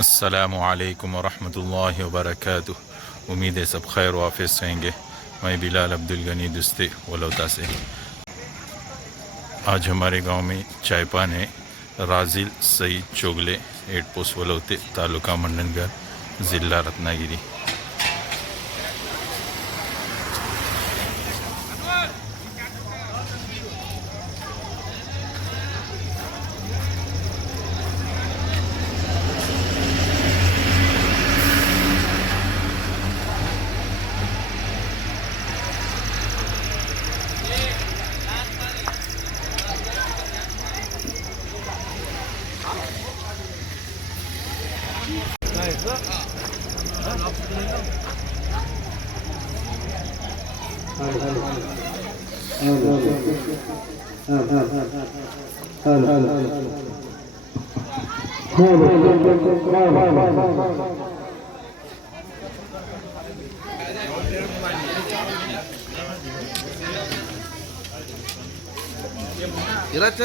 अस्सलामुअलैकुम वरहमतुल्लाहि वबरकातुह। उम्मीद है सब खैर वाफिस रहेंगे। मैं बिलाल अब्दुल गनी दुस्ते वलौता से। आज हमारे गांव में चाय पान है। राजिल सईद चोगले, 8 पोस्ट वलौते, तालुका मंडनगढ़, ज़िला रत्नागिरी।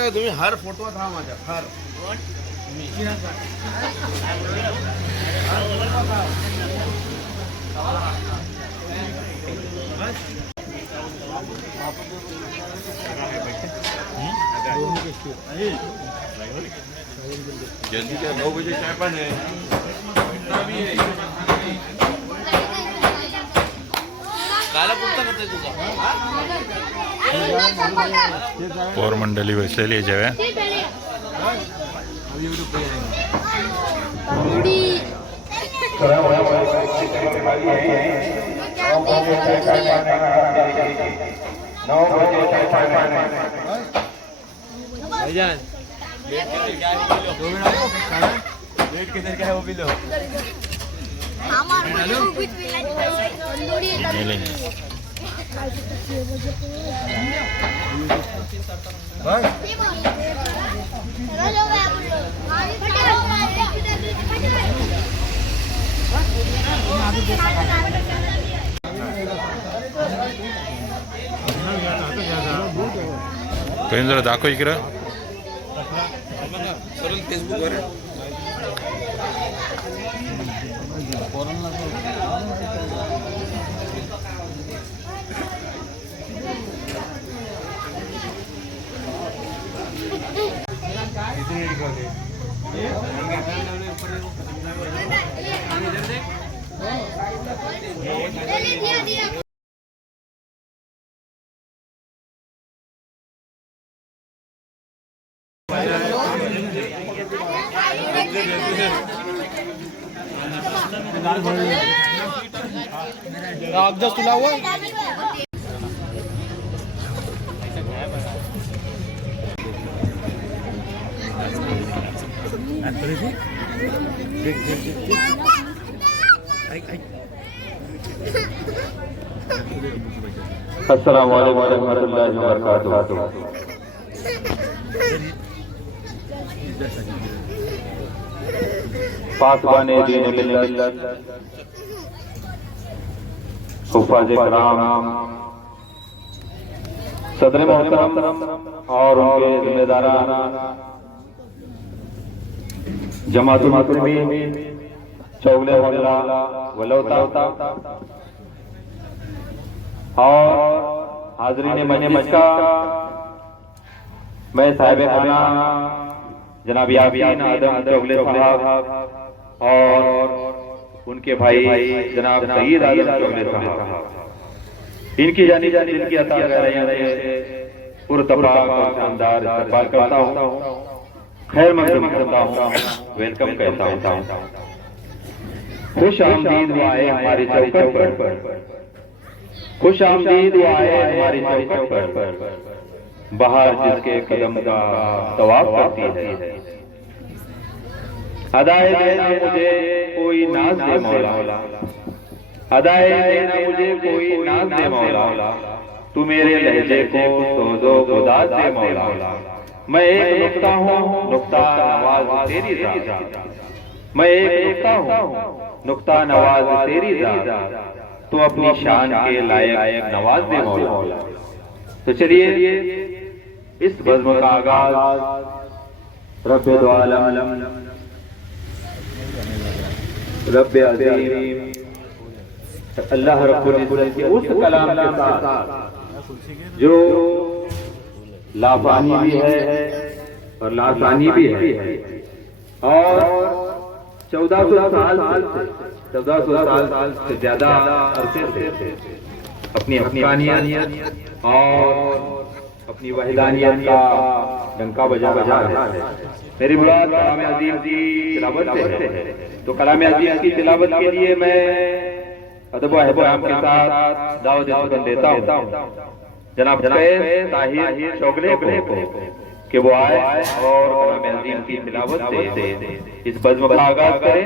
तुम्ही हर फोटो था माझ्या हर जल्दी क्या 9 बजे चाय पान है। और मंडली बसलेली आहे जेव्हा वेट किधर क्या है वो भी लो। जरा दाखव इकडं। सरळ फेसबुक वर तुला हुआ अस्सलाम वालेकुम रहमतुल्लाहि व बरकातुहू। पासबाने दीन मिल्लत, हुफ़ाज़े कराम, सदर मोहतरम और उनके जिम्मेदारान, जमातुल मुस्लिमीन चौगले मोहल्ला वलौता और हाज़रीन मजलिस का, मैं साहिब खाना जनाब यासीन आदम चौगले साहब और उनके भाई जनाब सईद आदम चौगले साहब, इनकी जानी जिनकी अता पुरतफाक और शानदार इस्तकबाल करता हूँ, खैर मकदम करता हूँ, वेलकम कहता हूँ। खुश आमदीद आए हमारी चौखट पर, खुश आमदीद आए हमारी चौखट पर, बहार जिसके कदम का तवाफ करती है। अदाए देना मुझे कोई नाज दे मौला, अदाए देना मुझे कोई नाज दे मौला, तू मेरे लहजे को सोजो गुदाज दे मौला। मैं एक नुक्ता हूँ, नुक्ता नवाज तेरी ज़ात, मैं एक नुक्ता हूँ, नुक्ता नवाज तेरी ज़ात, तू अपनी शान के लायक नवाज दे मौला। तो चलिए इस बज़्म का आगाज रब्बे दो आलम रब्बे अज़ीम अल्लाह रब्बुल इज़्ज़त के उस कलाम के साथ जो लाफानी भी है और लासानी भी है और 1400 साल से ज्यादा अरसे से अपनी हक़ानियत और अपनी वहदानियत का डंका बजा रहा है। मेरी मुराद कलाम अज़ीम की तिलावत से है। तो कलाम अज़ीम की तिलावत के लिए मैं अदब व एहतराम के साथ दावत देता हूँ जनाब फैज़ ताहिर चोगले को कि वो आए और कलाम अज़ीम की तिलावत से इस बज़्म का आगाज़ करें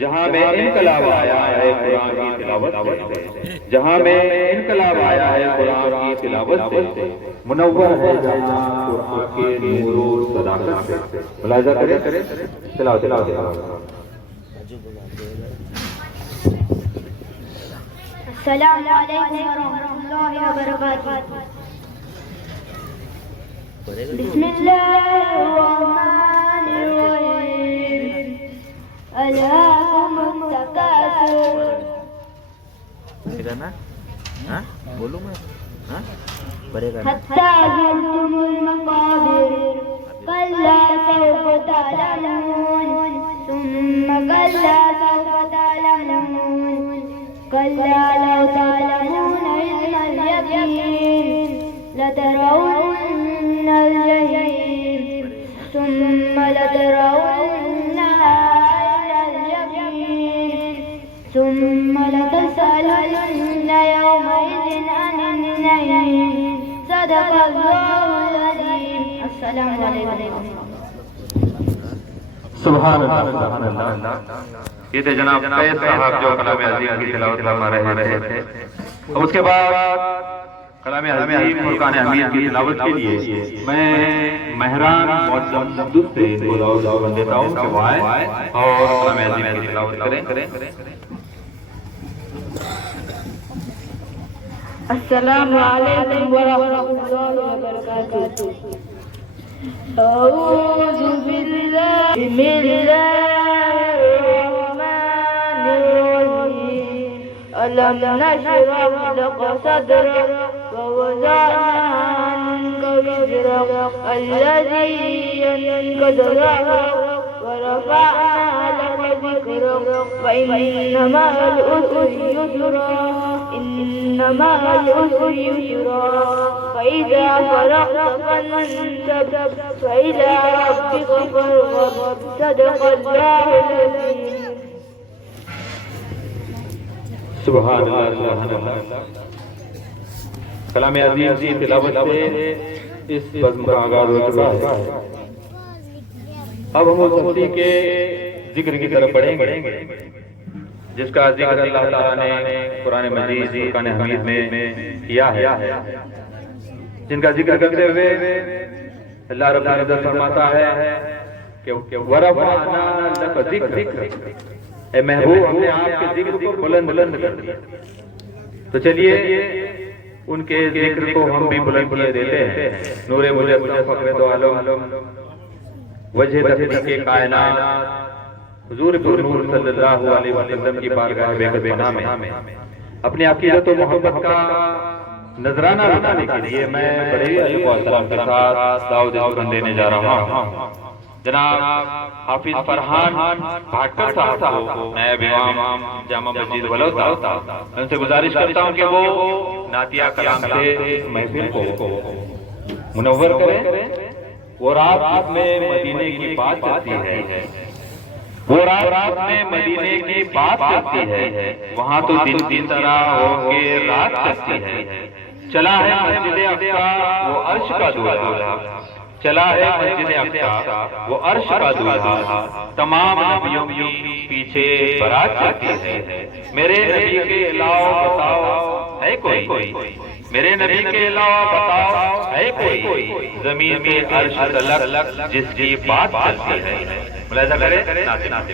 जहाँ में इनकलाब आया है कुरान की तिलावत से, जहाँ में इनकलाब आया है कुरान की तिलावत से, मुनव्वर है जहाँ कुरान के नूर और सदाकत से। मुलाहिज़ा करें तिलावत। अस्सलामु अलैकुम वरहमतुल्लाहि वबरकातुहू। बिस्मिल्लाहिर्रहमानिर्रहीम। अलहाकुमुत तकासुर। बोलू मैं हत्ता ज़ुरतुमुल मक़ाबिर। कल्ला सौफ तअलमून सुम्मा कल्ला सौफ तअलमून कल्ला लौ तअलमून इल्मल यक़ीन लतरवुन्नल जहीम सुम्मा लतरवुन्नहा इल्नल यक़ीन सुम्मा लतसअलुन्न यौमइज़िन अनिन नईम। सदक़ल्लाहुल अज़ीम। अस्सलामु अलैकुम। सुभान अल्लाह। ये थे जनाब फैज़ साहब जो कलाम अज़ीम की तिलावत फरमा रहे थे। अब उसके बाद कलाम अज़ीम फुरक़ान हमीद की तिलावत के लिए मैं मेहरान मुअज़्ज़म अब्दुल से इनको दावत देता हूँ कि वो आए और कलाम अज़ीम की तिलावत करें। अस्सलामु अलैकुम वरहमतुल्लाहि वबरकातुहू। अऊज़ु बिल्लाहि मिनश रहमानिर रहीम। अलम नशरह लक सदरक व वज़अना अन्का विज़रक अल्लज़ी अनक़ज़ ज़हरक व रफ़अना लक ज़िक्रक व इन्न मअल उसरि युस्रा इन्न मअल उसरि युस्रा फ़इज़ा फ़रग़्त फ़ंसब फ़इला रब्बिक फ़ारग़ब। सदक़ल्लाहुल अज़ीम। सुभान अल्लाह। कलाम अज़ीम की तिलावत से इस बज़्म का आगाज़ हो चुका है। अब हम उस हस्ती के जिक्र की तरफ बढ़ेंगे जिसका जिक्र अल्लाह ताला ने कुरान मजीद फुरक़ान हमीद में किया है, जिनका जिक्र करते हुए अल्लाह रब्बुल इज़्ज़त फरमाता है कि वरफ़अना लक ज़िक्रक, ए महबूब हमने आपके जिक्र को बुलंद कर दिया। तो चलिए उनके जिक्र को हम भी बुलंद किए देते हैं। नूरे मुजस्सम फ़ख्र दो आलम वजह तख़लीक़े कायनात हुज़ूर नूर सल्लल्लाहु अलैहि वसल्लम की बारगाह बेगपनाह में अपनी अक़ीदत और मोहब्बत का नजराना लगाने के लिए मैं बड़े ही अदब व एहतराम के साथ दावत देने जा रहा हूँ। जनाब हाफिज फरहान भाटकर साहब को नायब इमाम जामा मस्जिद वलौता उनसे गुजारिश करता हूँ कि वो नातिया कलाम से महफिल को मुनव्वर करें। वो रात में मदीने की बात करती है, वो रात में मदीने की बात करती है, वहाँ तो दिन की तरह होके रात करती है। चला है मस्जिद अक़सा वो अर्श का दूल्हा, चला है मस्जिद अक़सा वो अर्श का दूल्हा, तमाम नबियों की पीछे बारात चलती है। मेरे नबी के अलावा बताओ है कोई, मेरे नबी के अलावा बताओ है कोई, जमीन पे अर्श तलक जिसकी बात चलती है। मुलाहिज़ा करें नाते नाते।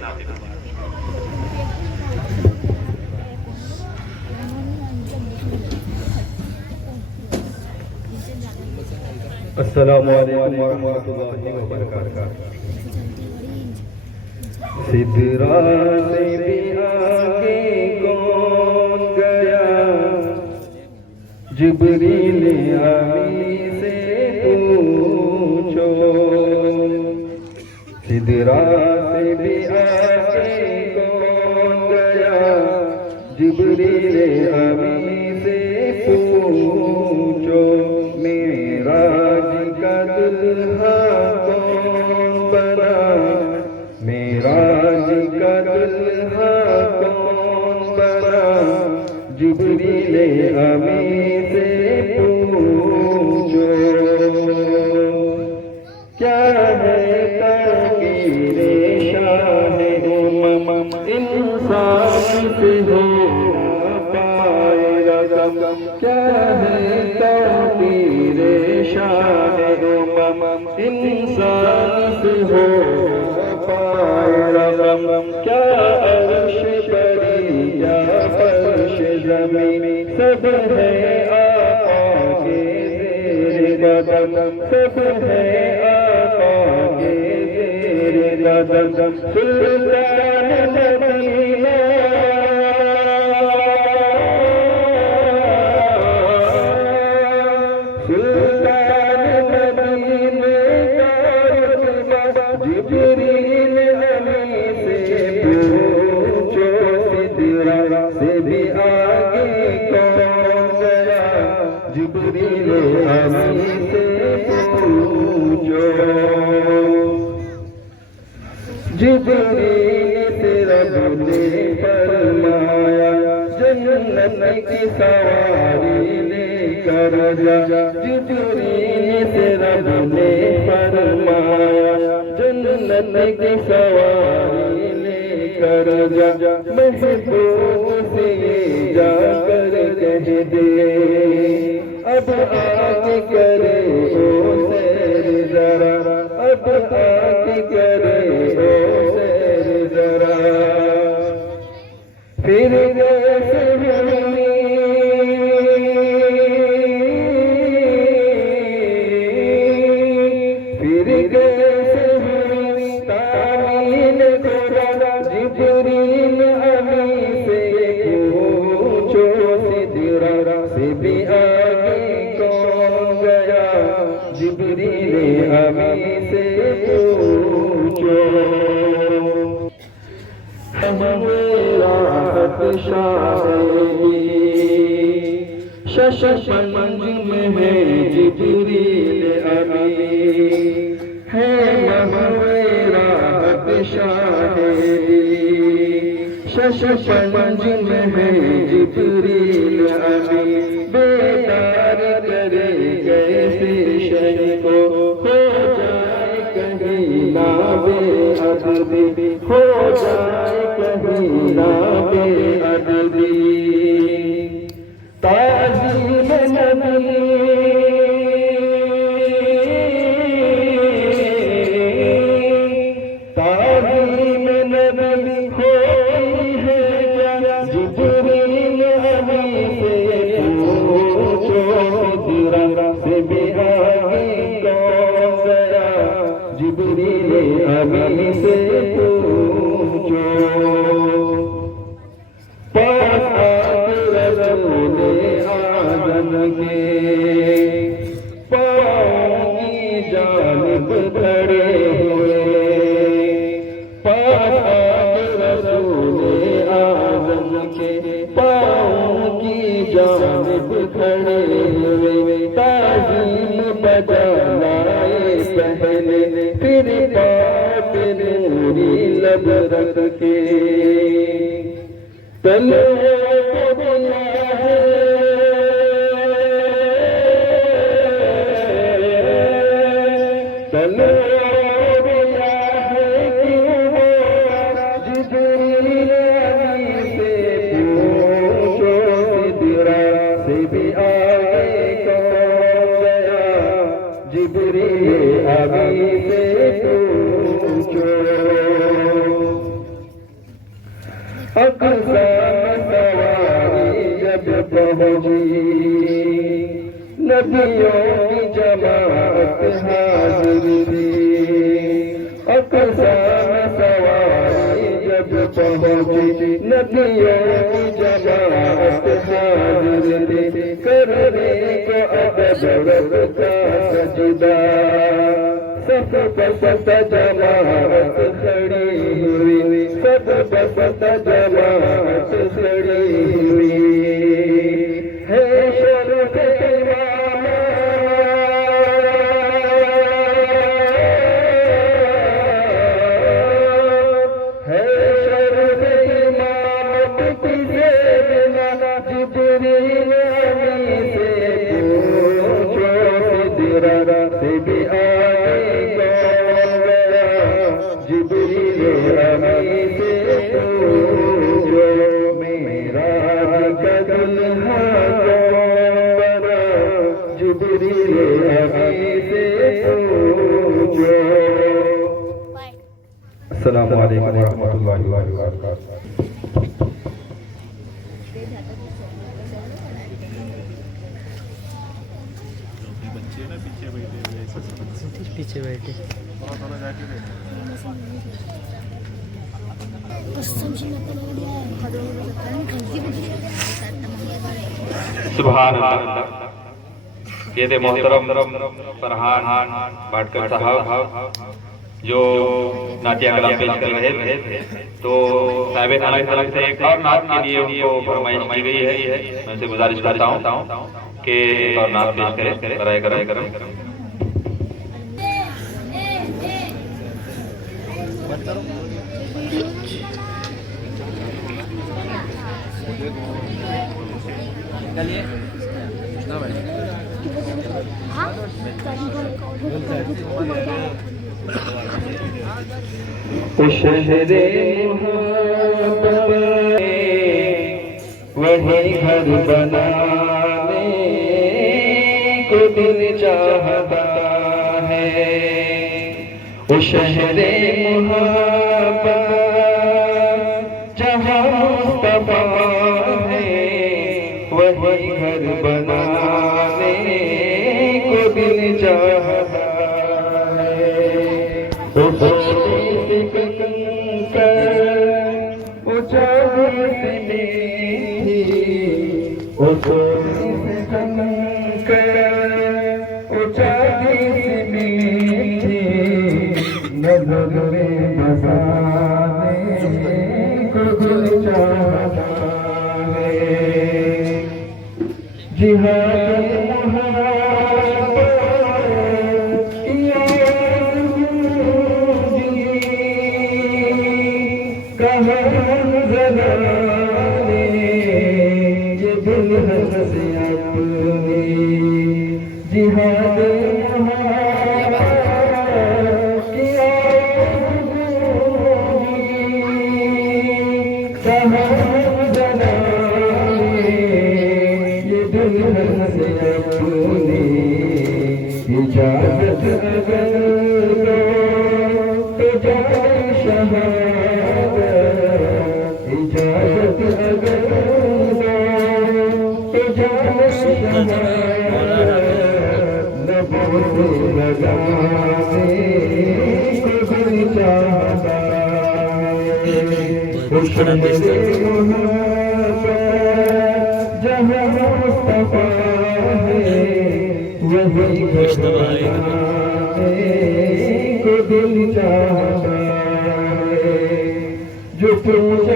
अस्सलामु अलैकुम वरहमतुल्लाहि वबरकातुहू। सिदरा से भी आगे कौन गया, जिब्रील अमी से पूछो। सिदरा से भी आगे कौन गया, जिब्रील अमी से पूछो। मेराज का दुल्हा कौन बना, मेराज का दुल्हा कौन बना, जिब्रील अमी से पूछो। क्या है तकदीरे शाहे उम्म, इंसान से हो पाएगा गम। क्या है तकदीरे शाहे उम्म, इंसान से हो पाएगा गम। क्या अर्श परी या फर्श ज़मीं, सब है आका के ज़ेर कदम, सब है आका के ज़ेर कदम। सुल्तान मदीना जिब्रील अमी से पूछो। सिदरा से भी आगे कौन गया, जिब्रील अमी से पूछो। जिब्रील से रब ने फरमाया, जन्नत की सवारी लेकर जा। जिब्रील से रब ने फरमाया, जन्नत की सवारी लेकर जा। महबूब से जाकर कह दे, अब आके करे ओ सैर जरा, अब आके करे ओ सैर जरा। फिर जिब्रील अमी से पूछो। सिदरा से भी आगे कौन गया, जिब्रील अमी से पूछो। राहत शाही शशपंज में है जिब्रील अमी, है राहत शाही शशपंज में है जिब्रील अमी। बेदार करे कैसे शह को, हो जाए कहीं ना बेअदबी, हो जाए कहीं ना बेअदबी। ताज़ीम नबी ताज़ीम नबी होती है क्या, जिब्रील अमी से पूछो। सिदरा से भी आगे कौन गया, जिब्रील अमी से पूछो। पास रसूल आज़म के पाँव की जानिब खड़े हुए। पास रसूल आज़म के पाँव की जानिब खड़े हुए। ताज़ीम बजाए पहले, फिर पाप नूरी लब रख के। तले को बुला है, तले बुला है क्यों, जिब्रील अमी से पूछो। सिदरा से भी आगे कौन गया, जिब्रील अमी से पूछो। अक़सा सवारी जब पहुँची, नबियों की जमात हाजिर थी। अक़सा सवारी पहुंची नदियों की जमात हाजिर थी करने को अदब का सजदा सब बसत जमात खड़ी हुई सब बसत जमात खड़ी हुई है शर्फ इमाम है शर्फ इमामत किसे बिना जिब्रील अमी से पूछो सिदरा से भी आए कौन गया जिब्रील अमी से पूछो मेरा का दुल्हा कौन बना जिब्रील अमी से पूछो। अस्सलाम वालेकुम रहमतुल्लाहि व बरकातहू। पीछे बैठे सुभान अल्लाह। ये थे मोहतरम फरहान भाटकर साहब जो नातिया कलाम पेश कर रहे थे। तो साहिब खाना की तरफ से एक और नात के लिए उनको फरमाइश की गई है। मैं उनसे गुजारिश करता हूँ कि एक और नात पेश करें कराए करें। शहरे मोहब्बत वही घर बनाने को दिल चाहता है। वो शहरे मोहब्बत जहाँ मुस्तफा है वही घर बनाने को दिल चाहता है। जो पूजा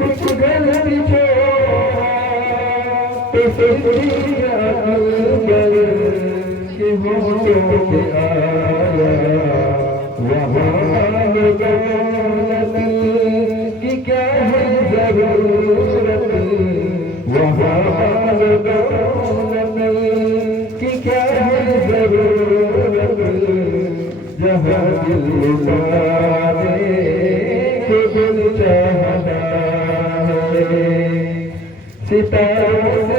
कुछ सितारों से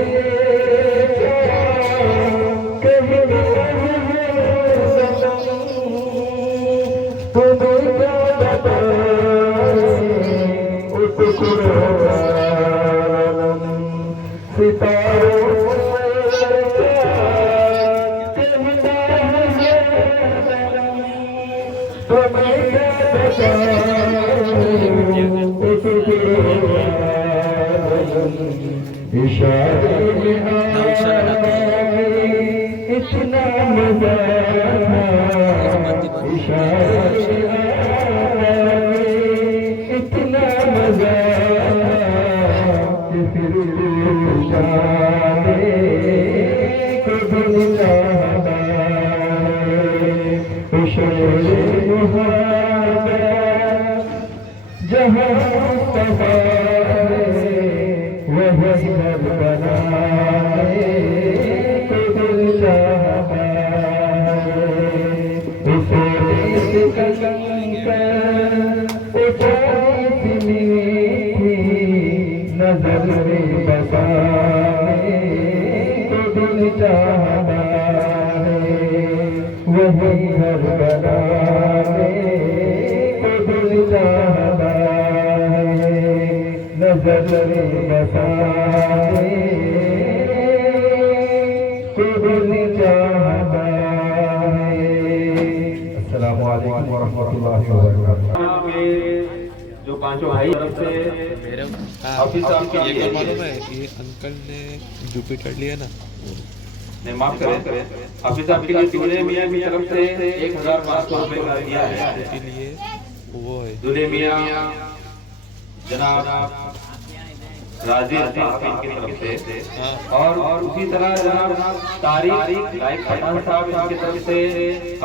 तुम्हें क्या बताएं उस कुरान सितारों से कहना है तुम्हें क्या बताएं उस कुरान इशारे में आए इतना मजा इशारे में आए इतना मजा कि फिर जाने कभी ना इशारे जहाँ मुस्तफा वही घर बनाए तो दिल चाहता उसे इस कलंकर उठाई सी मीठी नजर में बसाए तो दिल चाहता वही घर बनाए तो दिल चाहता नजर में बसाए तो दिल चाहता है। अस्सलामु अलैकुम वरहमतुल्लाहि वबरकातुहू। जो पांचों भाई तरफ से ऑफिस साहब के लिए मालूम है ये अंकल ने जुपिटर लिया ना, ने माफ करें ऑफिस साहब के लिए दूल्हे मियां की तरफ से 1500 रुपए का दिया है। इसलिए वो है दूल्हे मियां जनाब राजीव साहब की तरफ से और उसी तरह जनाब तारिक लाइक पठान साहब की तरफ से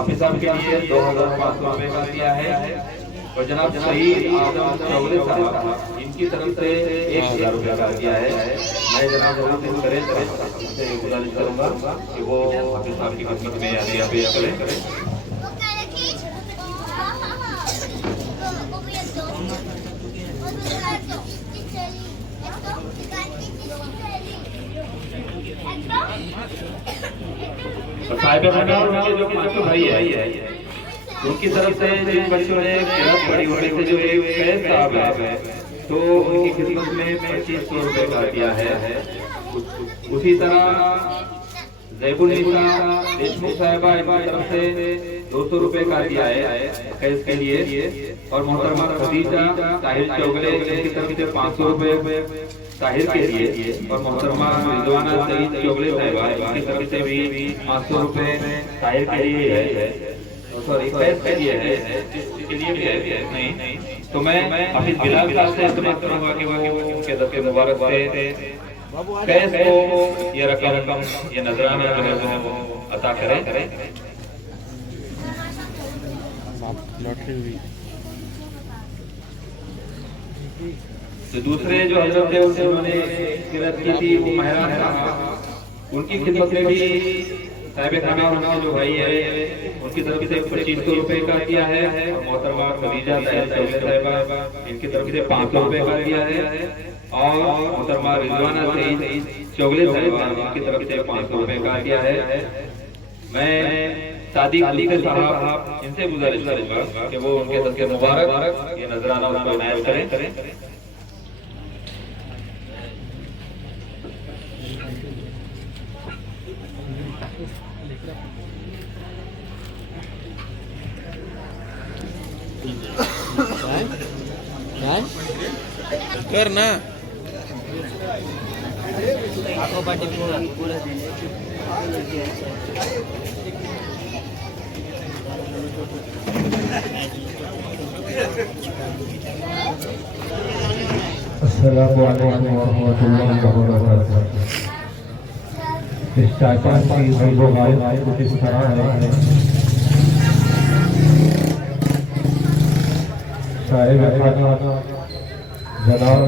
ऑफिस साहब के लिए 2500 रुपए का दिया है और जनाब शहीद आजम चौगले साहब इनकी तरफ से 1000 रुपए का दिया है। मैं जनाब जरूर करें से गुजारिश करूंगा कि वो ऑफिस साहब की खिदमत में यहाँ पे करें। और साहिब खाना उनके जो पांचों भाई है उनकी तरफ से जिन बच्चों ने किरात पड़ी उनमें से जो एक फैज साहब है तो उनकी खिदमत में 2500 रुपए का दिया है। उसी तरह जैबुनिसा देशमुख साहिबा की तरफ से 200 रुपए का दिया है फैज के लिए और मोहतरमा खदीजा ताहिर चौगले की तरफ से 500 रुपए ताहिर के लिए और मोहतरमा रिजवाना सईद चौगले साहिबा की तरफ से भी 500 रुपए ताहिर के लिए है, सॉरी फैज के लिए है, इसके लिए भी है नहीं तो मैं हाफिज बिलाल साहब से इल्तिमास करूंगा कि वो उनके दरके मुबारक से फैज को ये रकम ये नजराना जो है वो अता करें। लॉटरी हुई तो दूसरे जो हजरत थे उन्होंने किरात की थी वो महरान साहब उनकी खिदमत में भी साहिब खाना उनके जो भाई है उनकी तरफ से 2500 रुपए का दिया है और मोहतरमा खदीजा चौगले साहिबा इनकी तरफ से 500 रुपए का दिया है और मोहतरमा रिजवाना सईद चौगले साहिबा इनकी तरफ से 500 रुपए का दिया है। मैं सादिक अली साहब इनसे गुजारिश करूंगा कि वो उनके दरके मुबारक ये नजराना उनको इनायत करें। करना अस्सलामु अलैकुम वरहमतुल्लाहि वबरकातुहू। इस चाचा की गैबो गायब कुछ इस तरह है। साहिब खाना जनाब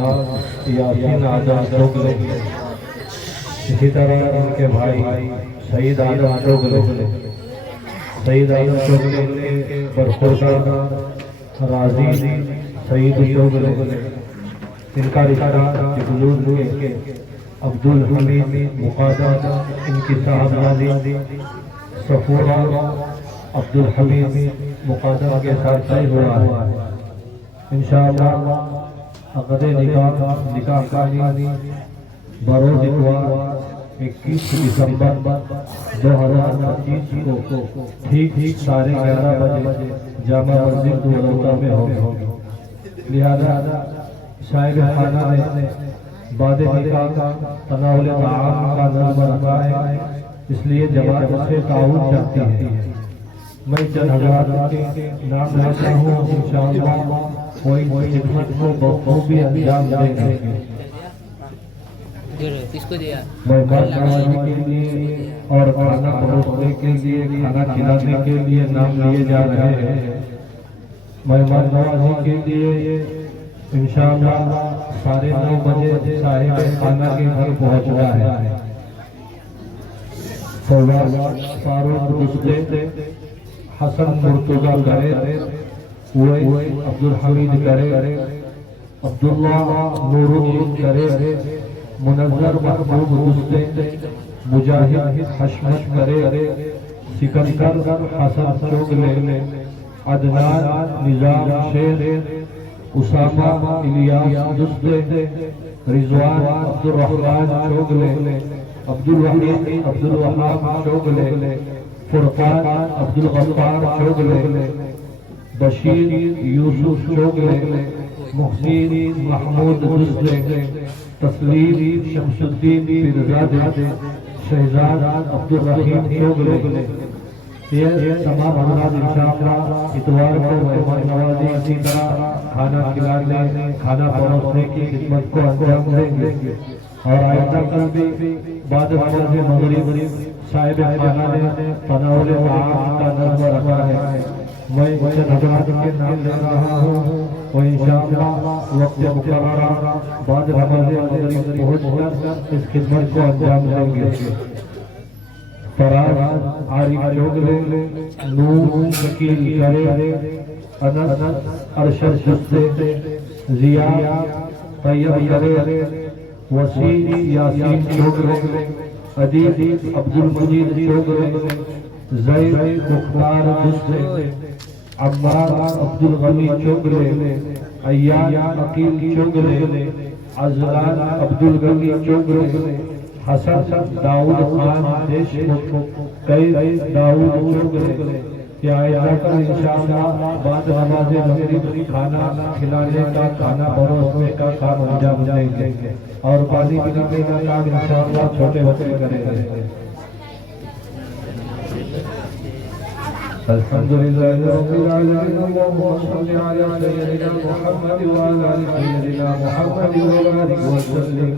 यासीन आजम चौगले, इसी तरह उनके भाई शहीद आजम चौगले, शहीद आजम चौगले के बरखुरदार राजी शहीद चौगले, इनका रिश्ता बलूर के अब्दुल हमीद मुकादम, इनकी साहबजादी सफूरा अब्दुल हमीद मुक़ादम के साथ तय हुआ है। इंशाअल्लाह अक़दे निकाह का बरोज़ इतवार 21 दिसंबर 2025 को ठीक 11:30 बजे जामा मस्जिद वलौता में होगी। लिहाजा साहिब खाना ने बाद निकाह का तनावुल ताआम का नज़्म रखा है, इसलिए जमात से ताउन चाहती है। मैं चंद हज़रात के नाम लेता हूँ, इंशाअल्लाह कोई खिदमत को बखूबी अंजाम देंगे। मेहमान नवाजी के लिए और खाना परोसने के लिए, खाना खिलाने के लिए नाम लिए जा रहे हैं। मेहमान नवाजी के लिए इंशाअल्लाह 9:30 बजे साहिब खाना के घर पहुंचना है। फवाद फारूक दुस्ते, हसन मुर्तजा करे, अब्दुल हमीद करे, अब्दुल्ला नूरुद्दीन करे, मुनव्वर महबूब दुस्ते, मुजाहिद हशमश करे, सिकंदर हसन चोगले, अदनान निजाम शेर, उसामा इलियास दुस्ते, रिजवान अब्दुर्रहमान चोगले, अब्दुल वहीद अब्दुल वहाब चोगले, फुरकान अब्दुल गफ्फार चोगले, बशीर यूसुफ चोगले, मुहसिन महमूद दुस्ते, तस्लीम शमसुद्दीन पीरजादे, शहजाद अब्दुल रहीम चोगले। ये तमाम हज़रात इंशाअल्लाह इतवार को मेहमान नवाजी इसी तरह खाना खिलाने, खाना परोसने की खिदमत को अंजाम देंगे। और आइंदा कल भी बाद मगरिब साहिब खाना ने तनावुल ताआम का नज़्म रखा है। मैं चंद हज़रात के नाम ले रहा हूँ और इंशाअल्लाह वक्त मुकर्ररा बाद मगरिब पहुँचकर इस खिदमत को अंजाम देंगे। फराज आरिफ चोगले, नूर शकील करे, अनस अरशद दुस्ते, जिया तैयब करे, वसी यासीन चोगले, अदीब अब्दुल मजीद चोगले, ज़ैद मुख्तार दुस्ते, अम्मार अब्दुल गनी चोगले, अय्यान अकील चोगले, अजलान अब्दुल गनी चोगले, हसन दाऊद खान देशमुख, कई दाऊद चोगले। क्या कल इंशाअल्लाह बाद नमाज़े मगरिब खाना खिलाने का, खाना परोसने का काम अंजाम देंगे और पानी पीने का काम इंशाअल्लाह छोटे बच्चे करेंगे। अल्हम्दुलिल्लाह रब्बिल आलमीन, अल्लाहुम्मा सल्लि अला सय्यिदिना मुहम्मद व अला आलि सय्यिदिना मुहम्मद व बारिक व सल्लिम।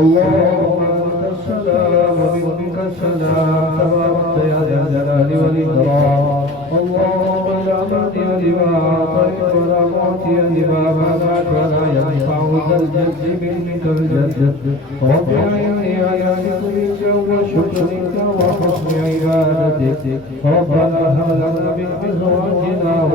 अल्लाहुम्मा अंतस सलाम व मिनकस सलाम, तबारकत या ज़ल जलाली वल इकराम। अल्लाहुम्मा ला मानिअ लिमा अअतैत व ला मुअतिय लिमा मनअत व ला यनफअु ज़ल जद्दि मिनकल जद्द। रब्बि अइन्नी अला ज़िक्रिका व शुक्रिका व हुस्नि इबादतिक। रब्बना हब लना मिन अज़वाजिना व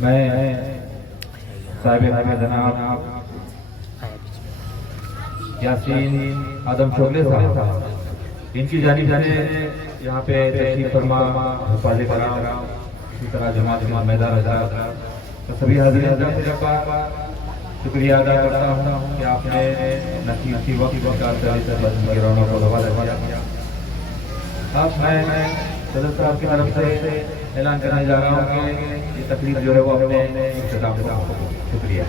मैं साहिब जनाब यासीन आदम चोगले साहब, इनकी जानिब से यहाँ पे तशरीफ फरमा हिफाज़े कराम, इसी तरह जमात मैदान हज़रात तो सभी हाज़िर का शुक्रिया अदा करता हूँ कि आपने नसीब वक्त की रौनक को हवाला किया। अब मैं सदर साहब की तरफ से ऐलान करने जा रहा हूँ कि ये तकलीफ जो है वो अपने शुक्रिया।